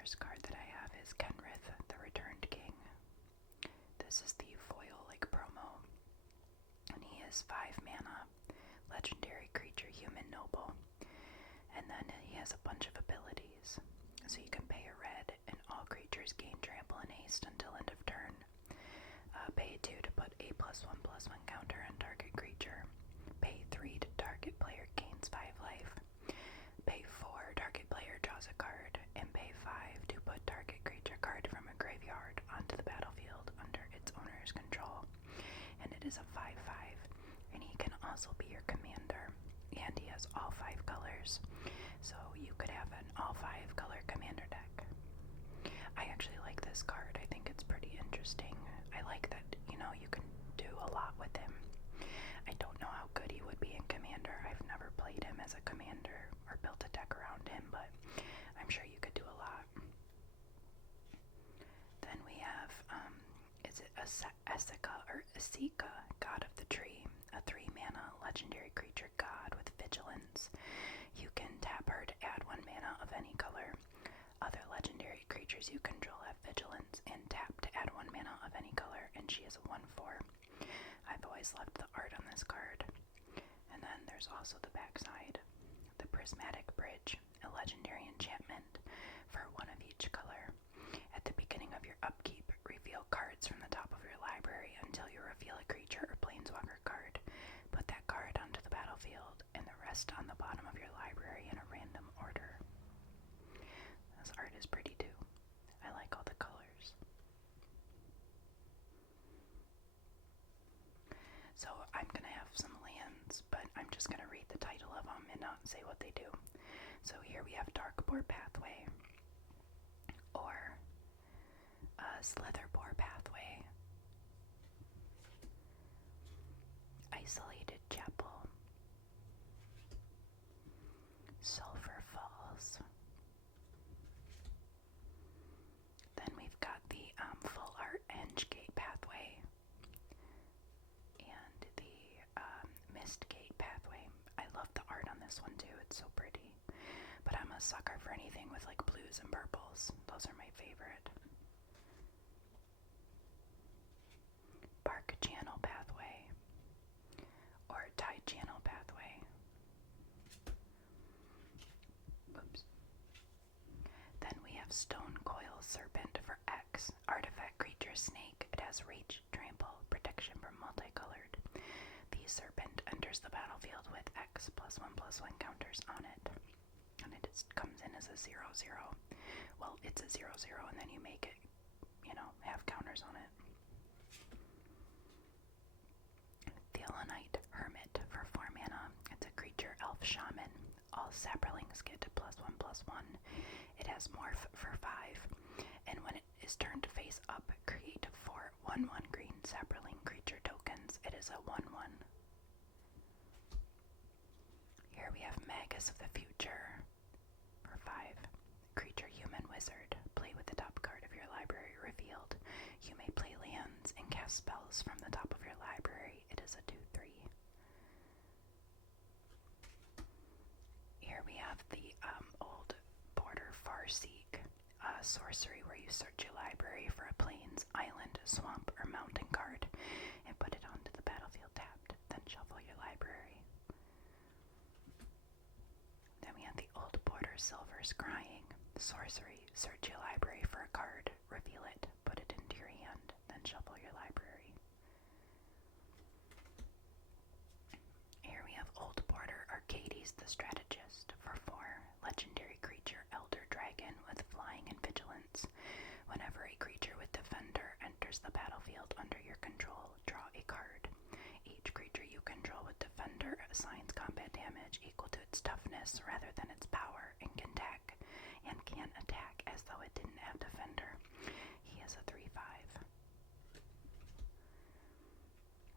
first card that I have is Kenrith, the Returned King. This is the foil, promo. And he is 5 mana, legendary creature, human noble. And then he has a bunch of abilities. So you can pay a red, and all creatures gain trample and haste until end of turn. Pay 2 to put a +1/+1 counter on target creature. Pay 3 to target player gains 5 life. Pay 4, target player draws a card. And pay 5 to put target creature card from a graveyard onto the battlefield under its owner's control. And it is a 5/5. And he can also be your commander. And he has all 5 colors. So you could have an all 5 color commander deck. I actually like this card. I think it's pretty interesting. I like that, you can do a lot with him. I don't know how good he would be in Commander. I've never played him as a commander or built a deck around him, but I'm sure you could do a lot. Then we have, is it Asika, God of the Tree, a 3 mana legendary creature god with vigilance. You can tap her to add 1 mana of any color. Other legendary creatures you control have vigilance and tap to add 1 mana of any color, and she is a 1/4. I've always loved the art on this card. And then there's also the backside. The Prismatic Bridge, a legendary enchantment for 1 of each color. At the beginning of your upkeep, reveal cards from the top of your library until you reveal a creature or planeswalker card. Put that card onto the battlefield and the rest on the bottom of your library in a random order. This art is pretty too. I like all the colors. So I'm going to have some lands, but I'm just going to read the title of them and not say what they do. So here we have Darkbore Pathway, or Slitherboar Pathway, Isolated Chapel, Sulphur Falls. Then we've got the Full Art Hengegate Pathway and the Mistgate Pathway. I love the art on this one too, it's so pretty. But I'm a sucker for anything with blues and purples. Those are my favorite. Bark Channel Pathway, or Tide Channel Pathway. Oops. Then we have Stone Coil Serpent for X, artifact creature snake. It has reach, trample, protection from multicolored. The serpent enters the battlefield with X +1/+1 counters on it. And it comes in as a 0/0. Well, it's a 0/0 and then you make it, have counters on it. Thelanite Hermit for 4 mana. It's a creature elf shaman. All saprolings get +1/+1. It has morph for 5. And when it is turned face up, create 4 1/1 green saproling creature tokens. It is a 1/1. Here we have Magus of the Future for 5. Creature human wizard. Play with the top card of your library revealed. You may play lands and cast spells from the top of your library. It is a 2/3. Here we have the old border Farseek, sorcery where you search your library for a plains, island, swamp, or mountain card and put it onto the battlefield tapped, then shuffle your library. Then we have the old border Silver Scrying, sorcery, search your library for a card, reveal it, put it into your hand, then shuffle your library. Here we have old border Arcades the Strategist for 4, legendary creature Elder Dragon with flying and vigilance. Whenever a creature with defender enters the battlefield under your control, draw a card. Each creature you control with defender assigns combat damage equal to its toughness rather than its power and can attack as though it didn't have defender. He is a 3/5.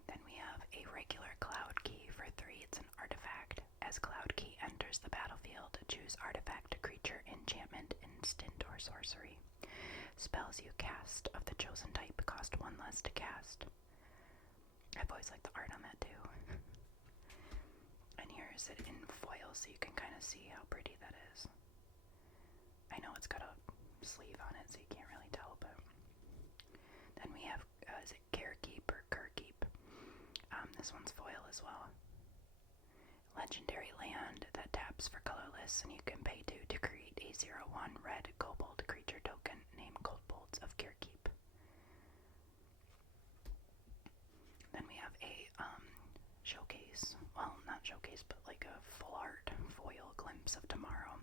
Then we have a regular Cloud Key for 3. It's an artifact. As Cloud Key enters the battlefield, choose artifact, creature, enchantment, instant, or sorcery. Spells you cast of the chosen type cost 1 less to cast. I've always liked the art on that too. And here is it in foil so you can kind of see how pretty that is. I know it's got a sleeve This one's foil as well. Legendary land that taps for colorless, and you can pay 2 to create a 0/1 red kobold creature token named Kobolds of Kirkeep. Then we have a showcase, well, not showcase, but like a full art foil Glimpse of Tomorrow.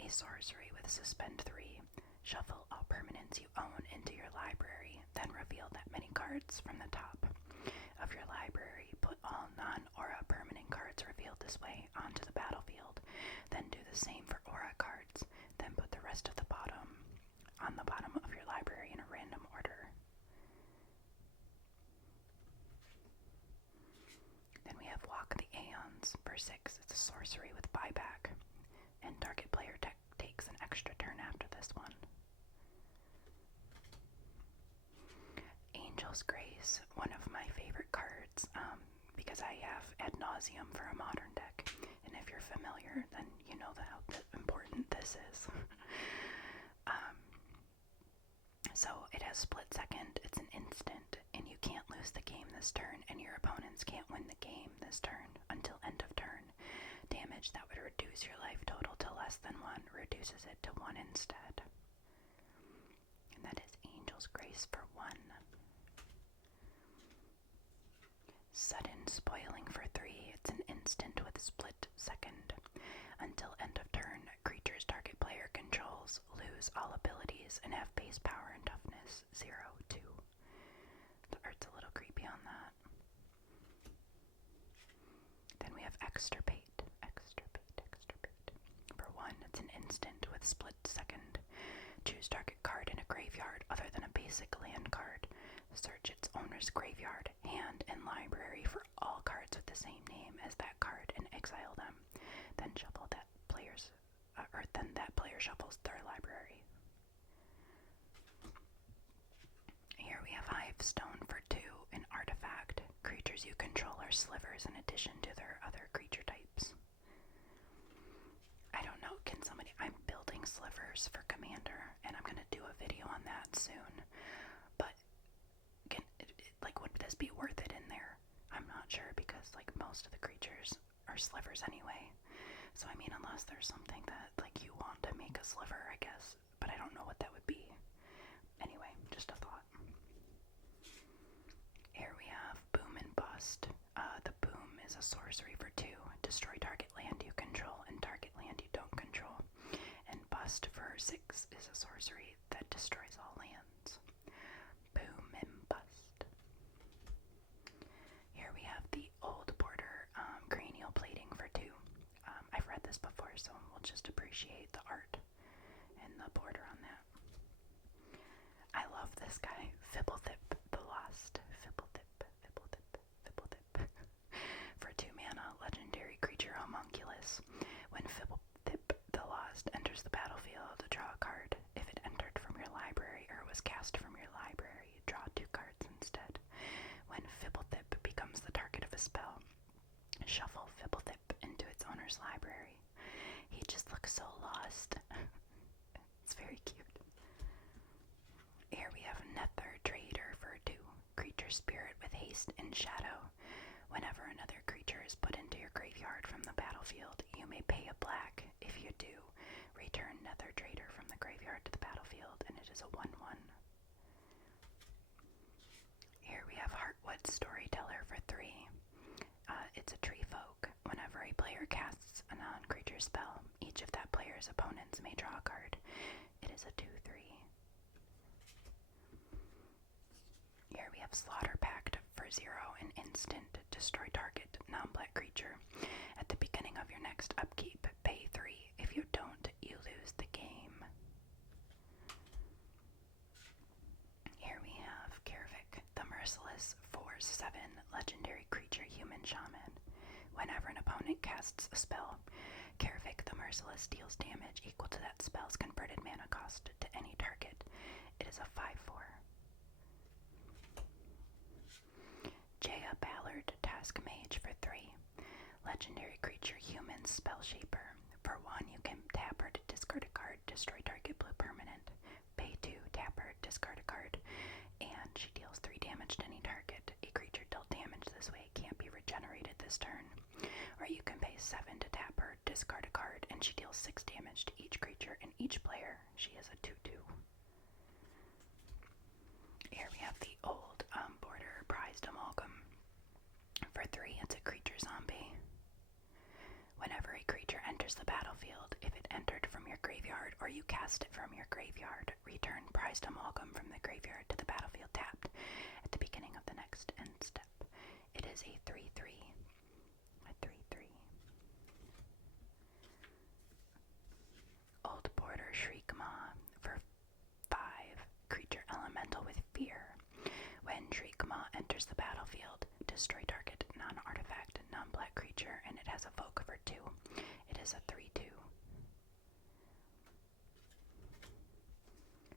A sorcery with suspend 3. Shuffle all permanents you own into your library, then reveal that many cards from the top of your library. Put all non-aura permanent cards revealed this way onto the battlefield. Then do the same for aura cards. Then put the rest of the bottom on the bottom of your library in a random order. Then we have Walk the Aeons for 6. It's a sorcery with buyback, and target player takes an extra turn after this one. Angel's Grace, one of my favorite cards, because I have Ad Nauseam for a modern deck, and if you're familiar, then you know how important this is. So it has split second, it's an instant, and you can't lose the game this turn, and your opponents can't win the game this turn until end of turn. Damage that would reduce your life total to less than 1 reduces it to 1 instead. And that is Angel's Grace for 1. Sudden Spoiling for 3. It's an instant with split second. Until end of turn, creatures target player controls lose all abilities and have base power and toughness 0/2. The art's a little creepy on that. Then we have Extirpate. For 1, it's an instant with split second. Choose target card in a graveyard other than a basic land card. Search its owner's graveyard, hand, and library for all cards with the same name as that card and exile them. Then shuffle that player shuffles their library. Here we have Hivestone for 2, an artifact. Creatures you control are slivers in addition to their other creature types. I don't know, I'm building slivers for Commander, and I'm gonna do a video on that soon. But would this be worth it in there? I'm not sure, because most of the creatures are slivers anyway. So I mean, unless there's something that you want to make a sliver, I guess, but I don't know what that would be. Anyway, just a thought. Here we have Boom and Bust. The Boom is a sorcery for 2. Destroy target land you control and target land you don't control. And Bust for 6 is a sorcery that destroys all lands. Boom and Bust. Here we have the Old Border Cranial Plating for 2. I've read this before, so we'll just appreciate the art and the border on that. I love this guy, Fibblethip the Lost. Fibblethip. For 2 mana, legendary creature Homunculus. When Fibblethip the Lost enters the battlefield, draw a card. If it entered from your library or was cast from your library, draw 2 cards instead. When Fibblethip becomes the target of a spell, shuffle Fibblethip into its owner's library. He just looks so lost. It's very cute. Here we have Nether Trader for 2. Creature spirit with haste and shadow. Whenever another creature is put into your graveyard from the battlefield, you may pay a black. If you do, return Nether Trader from the graveyard to the battlefield, and it is a 1/1. Here we have Heartwood Storyteller for 3. It's a tree folk. Whenever a player casts a non-creature spell, each of that player's opponents may draw a card. It is a 2/3. Here we have Slaughter Pact for 0, an instant. Destroy target non-black creature. At the beginning of your next upkeep, pay 3. If you don't, you lose the game. Here we have Kervik the Merciless for 7, legendary creature human shaman. Whenever an opponent casts a spell, Kervik the Merciless deals damage equal to that spell's converted mana cost to any target. It is a 5/4. Jaya Ballard Task Mage for 3. Legendary creature human spell shaper. For 1, you can tap her to discard a card, destroy target blue permanent. Pay 2, tap her, discard a card, and she deals 3 damage to any target. A creature dealt damage this way can't 7 to tap her, discard a card, and she deals 6 damage to each creature and each player. She is a 2/2. Here we have the old border prized amalgam. For 3, it's a creature zombie. Whenever a creature enters the battlefield, if it entered from your graveyard or you cast it from your graveyard, return prized amalgam from the graveyard to the battlefield tapped at the beginning of the next end step. It is a 3/3. A 3/3. Old Border Shriekmaw for 5, creature elemental with fear. When Shriekmaw enters the battlefield, destroy target non-artifact, non-black creature, and it has Evoke for 2. It is a 3/2.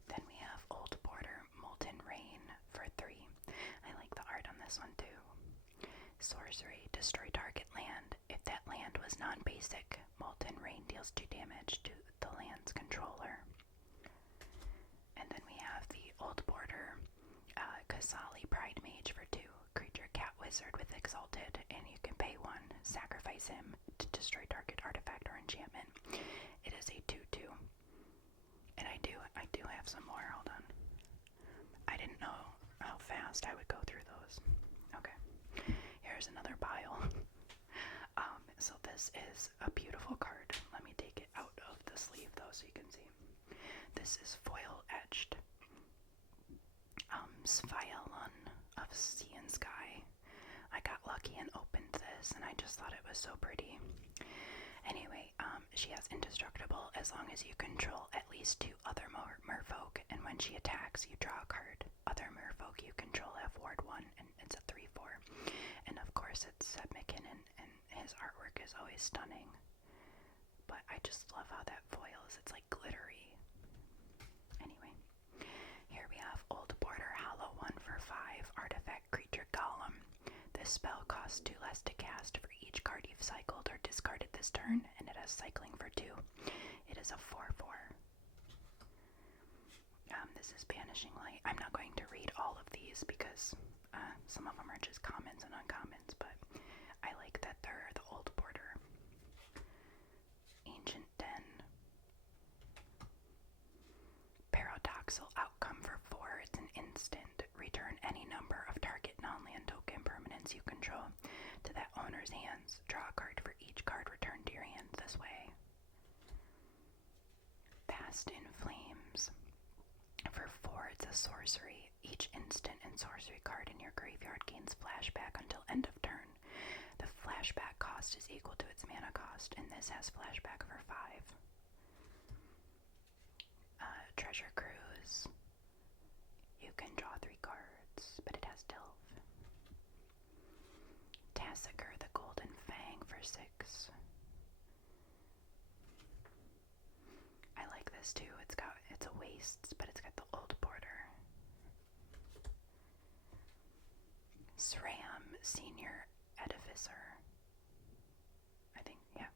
Then we have Old Border Molten Rain for 3. I like the art on this one too. Sorcery, destroy target land. If that land was non-basic, Molten Rain deals 2 damage to the land's controller. And then we have the Old Border Kasali Pride Mage for 2. Creature Cat Wizard with Exalted, and you can pay 1, sacrifice him to destroy target artifact or enchantment. It is a 2/2. And I do have some more, hold on. I didn't know how fast I would go through those. Okay, here's another pile. So this is a beautiful card. Let me take it out of the sleeve though so you can see. This is foil etched Sviolun of Sea and Sky. I got lucky and opened this and I just thought it was so pretty. Anyway, she has indestructible as long as you control at least 2 other merfolk, and when she attacks, you draw a card. Other merfolk you control have ward 1, and it's a 3/4. And of course it's Seb McKinnon, and his artwork is always stunning. But I just love how that foil is. It's like glittery. Anyway, here we have Old Border Hollow 1 for 5, artifact creature Golem. This spell costs 2 less to cast for each card you've cycled or discarded this turn, and it has cycling for 2. It is a 4/4. This is Banishing Light. I'm not going to read all of these because some of them are just commons and uncommons, but I like that they're the Old Border. Ancient Den. Paradoxal Outcome for 4. It's an instant. Return any number of target non-land token permanents you control to that owner's hands. Draw a card for each card returned to your hand this way. Past in Flames. For 4, it's a sorcery. Each instant and sorcery card in your graveyard gains flashback until end of turn. The flashback cost is equal to its mana cost, and this has flashback for 5. Treasure Cruise. You can draw 3 cards, but it has Delve. Tassiger the Golden Fang for 6. I like this too. It's a wastes, but it's got the Old Border. SRAM Senior Edificer. I think, yeah.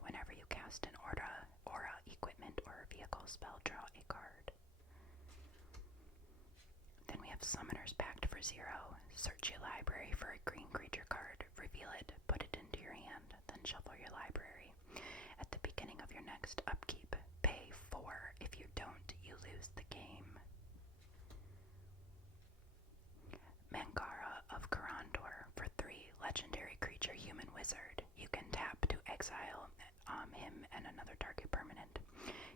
Whenever you cast an aura, equipment, or vehicle spell, draw a card. Then we have Summoner's Pact for 0. Search your library for a green creature card, reveal it, put it into your hand, then shuffle your library. At the beginning of your next upkeep, pay 4. If you don't, you lose the game. Mangara of Karandor for 3, legendary creature human wizard. You can tap to exile him and another target permanent.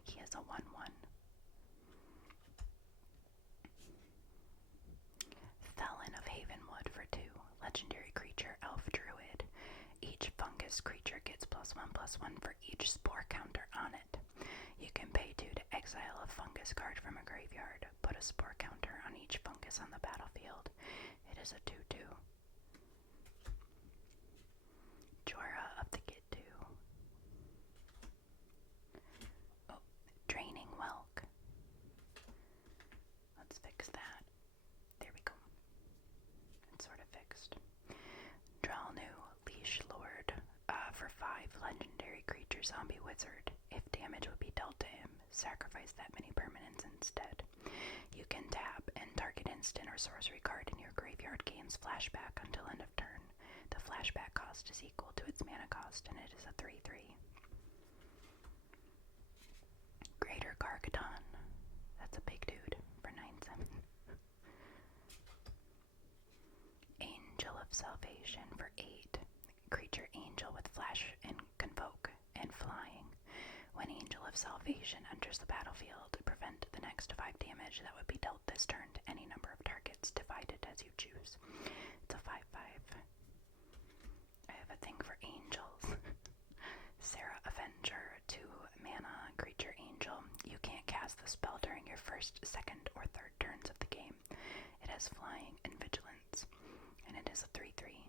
He is a 1/1. Felon of Havenwood for 2, legendary creature elf druid. Each fungus creature gets +1/+1 for each spore counter on it. You can pay 2 to exile a fungus card from a graveyard. Put a spore counter on each fungus on the battlefield. It is a 2/2. Jorah of the Giddu. Oh, Draining Whelk. Let's fix that. There we go. It's sort of fixed. Dralnu, Leash Lord, for 5, legendary creature zombie wizard. If damage would be dealt to him, sacrifice that many permanents instead. You can tap and target instant or sorcery card in your graveyard gains flashback until end of turn. The flashback cost is equal to to its mana cost, and it is a 3/3. Greater Gargadon. That's a big dude for 9/7. Angel of Salvation for 8. Creature angel with flash and convoke and flying. When Angel of Salvation enters the battlefield, prevent the next 5 damage that would be dealt this turn to any number of targets, divided as you choose. It's a 5/5. I have a thing for angels. Sarah Avenger, 2 mana, creature angel. You can't cast the spell during your first, second, or third turns of the game. It has flying and vigilance, and it is a 3/3.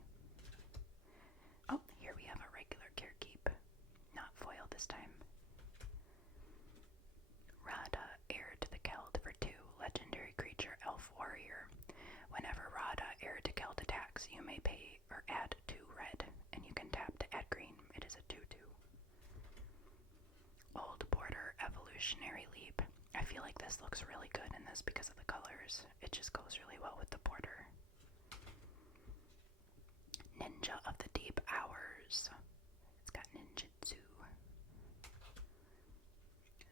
Oh, here we have a regular Carekeep. Not foil this time. Radha, Heir to the Keld for 2, legendary creature, elf warrior. Whenever Radha, Heir to Keld attacks, you may pay or add 2 red, and you can tap to add green. It is a 2/2. Old Border, Evolutionary Leap. I feel like this looks really good in this because of the colors. It just goes really well with the border. Ninja of the Deep Hours. It's got ninjutsu.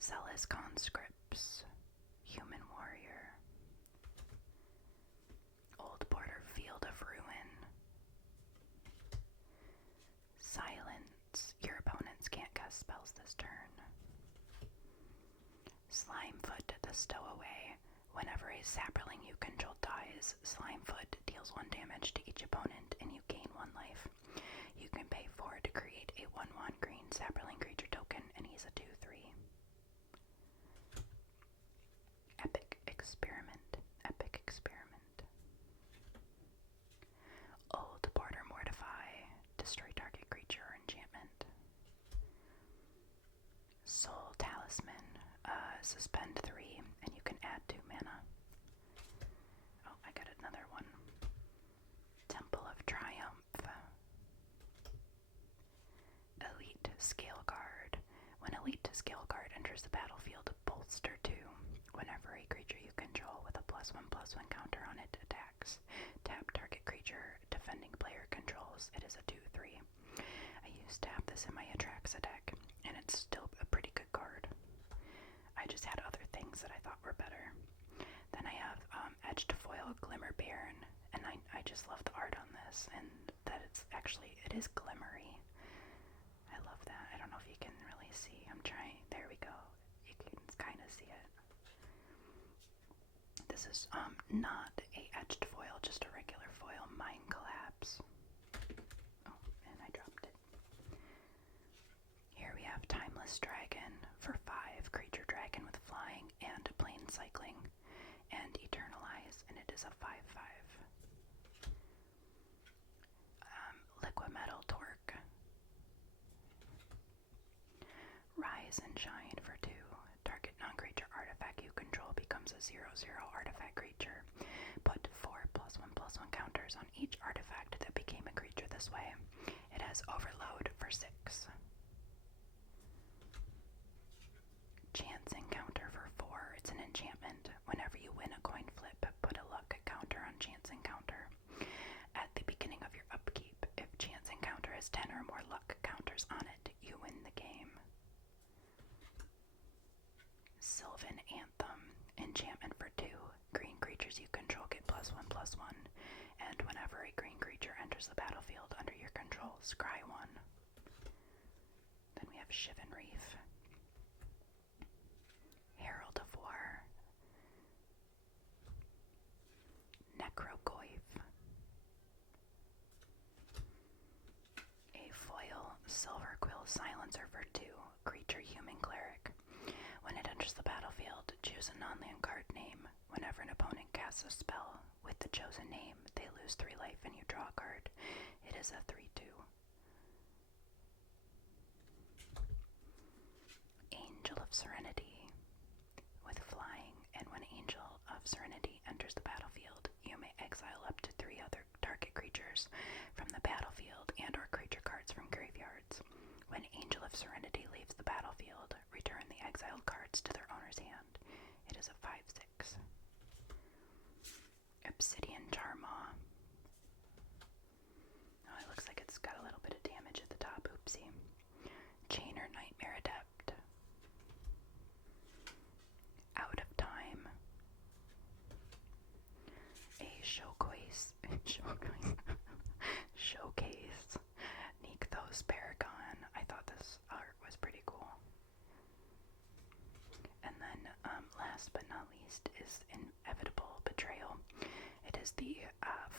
Zealous Conscripts. Human Warrior. Old Border, Field of Ruin. Silence. Your opponents can't cast spells this turn. Slimefoot, the Stowaway. Whenever a sapling you control dies, Slimefoot deals 1 damage to each opponent and you gain 1 life. You can pay 4 to create a 1/1 green sapling creature token, and he's a 2/3. Epic Experiment. Epic Experiment. Old Border, Mortify. Destroy target creature or enchantment. Soul Talisman. Suspend 3, and you can add 2 mana. Oh, I got another one. Temple of Triumph. Elite Scale Guard. When Elite Scale Guard enters the battlefield, bolster 2. Whenever a creature you control with a +1/+1 counter on it attacks, tap target creature defending player controls. It is a 2/3. I used to have this in my Atraxa deck, and it's still a pretty good card. I just had other things that I thought were better. Then I have Edged Foil Glimmer Baron, and I just love the art on this, and that it is glimmery. I love that. I don't know if you can really see. I'm trying. There we go. You can kind of see it. This is not a edged foil, just a regular foil. Mind Collapse. Oh, and I dropped it. Here we have Timeless Dragon for 5, creature dragon with flying and plane cycling, and Eternalize, and it is a 5/5. Liquimetal Torque. Rise and Shine for 2. Target non-creature artifact you control becomes a 0/0 artifact creature. Put 4 +1/+1 counters on each artifact that became a creature this way. It has Overload for 6. Chance Encounter for 4. It's an enchantment. Whenever you win a coin flip, put a luck counter on Chance Encounter. At the beginning of your upkeep, if Chance Encounter has 10 or more luck counters on it, you win the game. Sylvan Anthem. Enchantment for 2. Green creatures you control get +1/+1. And whenever a green creature enters the battlefield under your control, scry 1. Then we have Shivan Reef. Herald of War. Necrogoyf. A foil Silver Quill Silencer for 2. Creature human cleric. When it enters the battlefield, choose a non-land card name. Whenever an opponent casts a spell with the chosen name, they lose 3 life and you draw a card. It is a 3/2. Angel of Serenity with flying, and when Angel of Serenity enters the battlefield, you may exile up to 3 other target creatures from the battlefield and or creature cards from graveyards. When Angel of Serenity leaves the battlefield, return the exiled cards to their owner's hand. It is a 5/6. Obsidian Jarmaw. Oh, it looks like it's got a little bit of damage at the the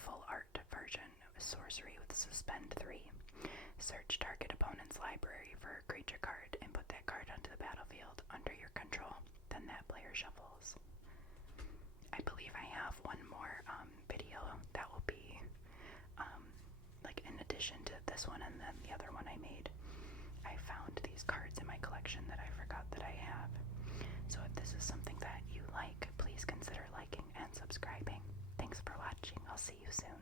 full art version, Sorcery with Suspend 3. Search target opponent's library for a creature card and put that card onto the battlefield under your control. Then that player shuffles. I believe I have one more video that will be like in addition to this one and then the other one I made. I found these cards in my collection that I forgot that I have. So if this is something that you like, please consider liking and subscribing. Thanks for watching. I'll see you soon.